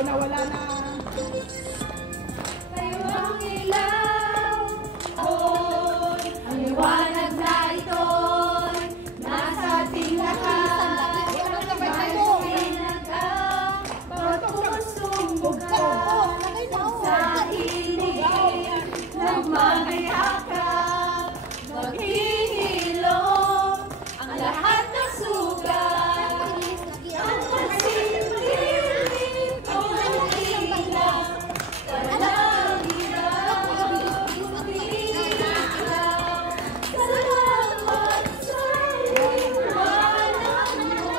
ilaw na wala na. Kayo ang ilaw, ang liwanag na ito'y nasa ating lahat. Masinag ang pagpusong bukas sa inig ng mga yakap. Maghihilom ang lahat ng sugat. Ang masindig kong ilaw, walang ilaw, kundi ikaw. Salamat sa liwanag mo,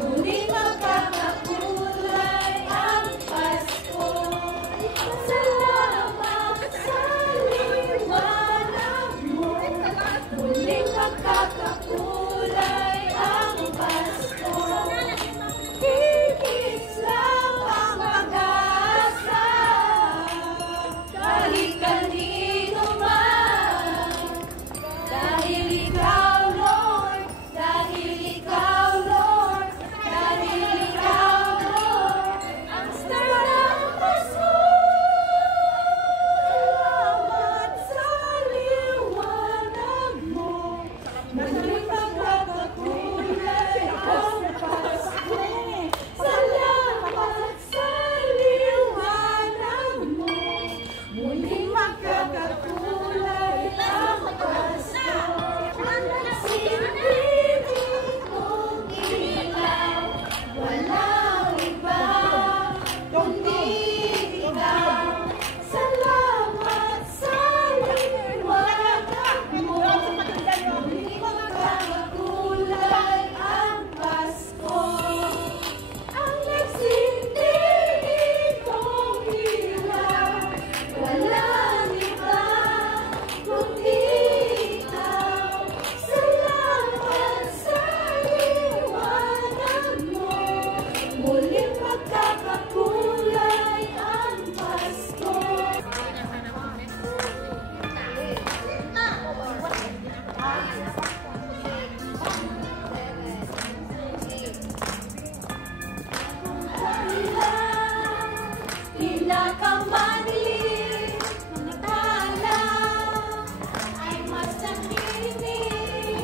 muling magkakakulay ang Pasko. Salamat sa liwanag mo, muling magkakakulay ang Pasko. Higit lang ang pag-asa, kahit kanino man. Dahil ikaw, Lord, dahil ikaw, Lord, dahil ikaw, Lord, ang star ng Pasko. Salamat sa liwanag mo, muling magkakakulay ang Pasko. Salamat sa liwanag mo, muling magkakakulay ang Pasko. Ang nagsilbing kong ilaw, walang iba kundi ikaw. Salamat sa liwanag mo, muling magkakakulay ang Pasko. Ang nagsilbing kong ilaw, walang iba kundi ikaw. Salamat sa liwanag mo, muling magkakakulay ang Pasko. Tila kang madilim, mga tala ay mas nakikinig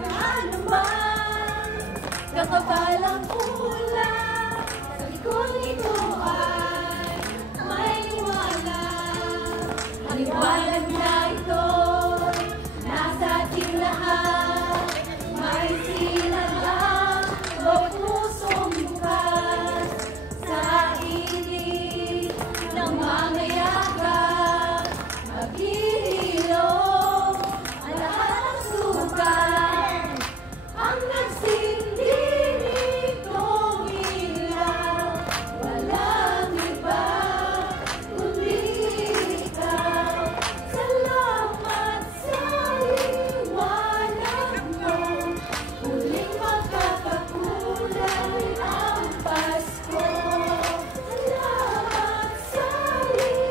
na anuman. Kakabalang pula, sa likod nito ay may liwanag. Ang liwanag na ito'y nasa ating lahat. May sinag ang bawat pusong bukas sa inig ng mga yakap. Maghihilom ang lahat ng sugat. Ang nagsindig nitong ilaw, walang iba kundi ikaw. Salamat sa liwanag mo, muling magkakakulay ang Pasko. Salamat sa liwanag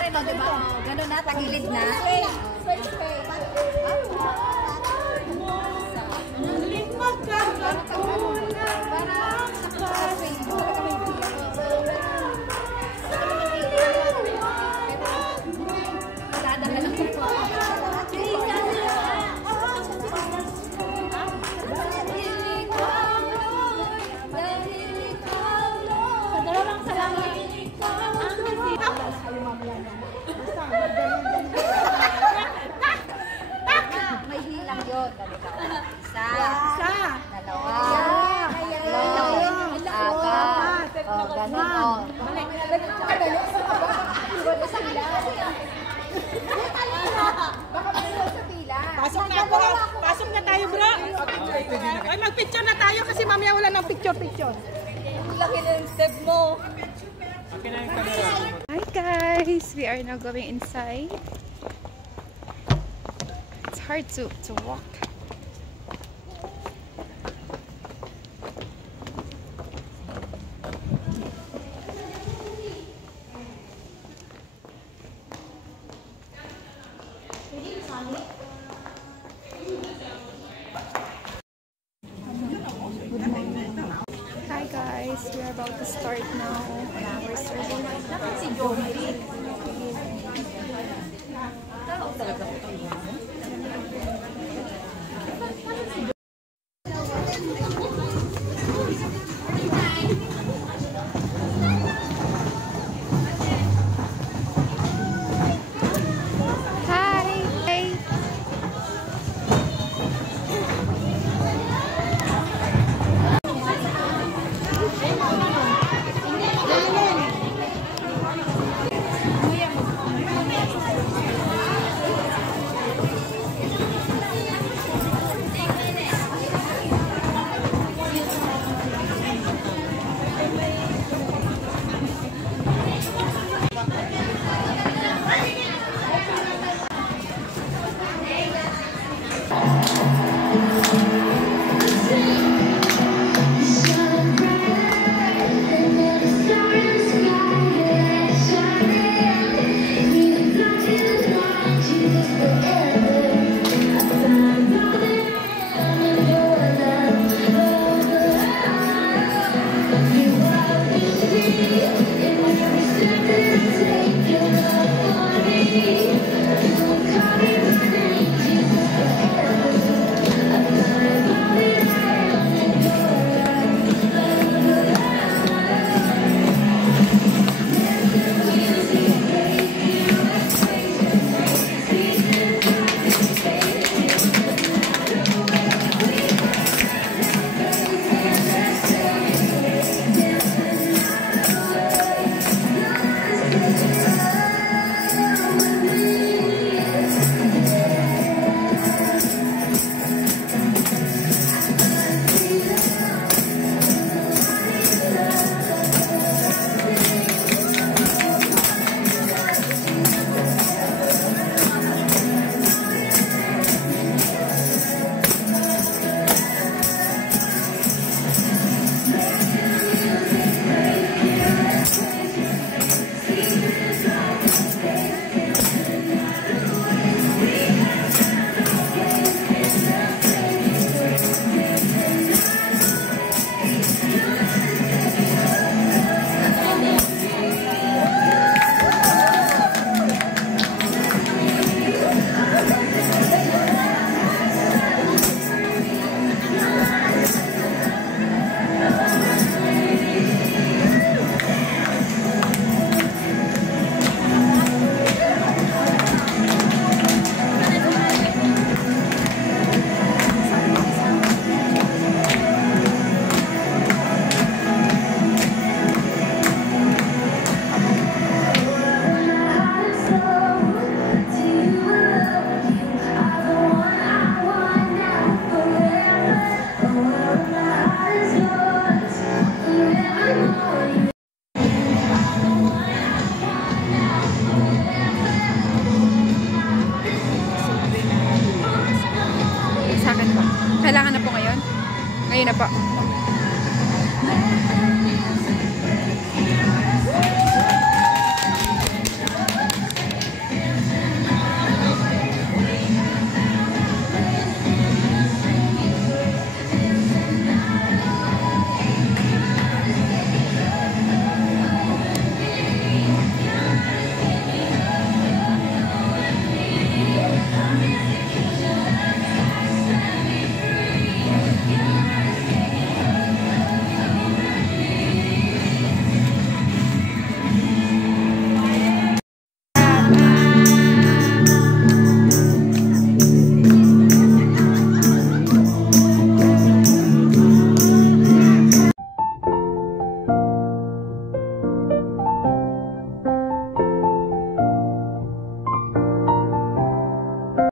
rin, di ba? Ganun na, tagilid na. Muling magkakatunan Para naka-swing. Dada ka lang po. Dalawang salamat. May hilang yun. Isa. Dalawa. Apat. O, ganun o. Pasok na tayo, bro. Ay, mag-picture na tayo kasi mamaya wala ng picture. Laki na yung step mo. Hi guys, we are now going inside. It's hard to walk. Hi guys, we are about to start now on our serving.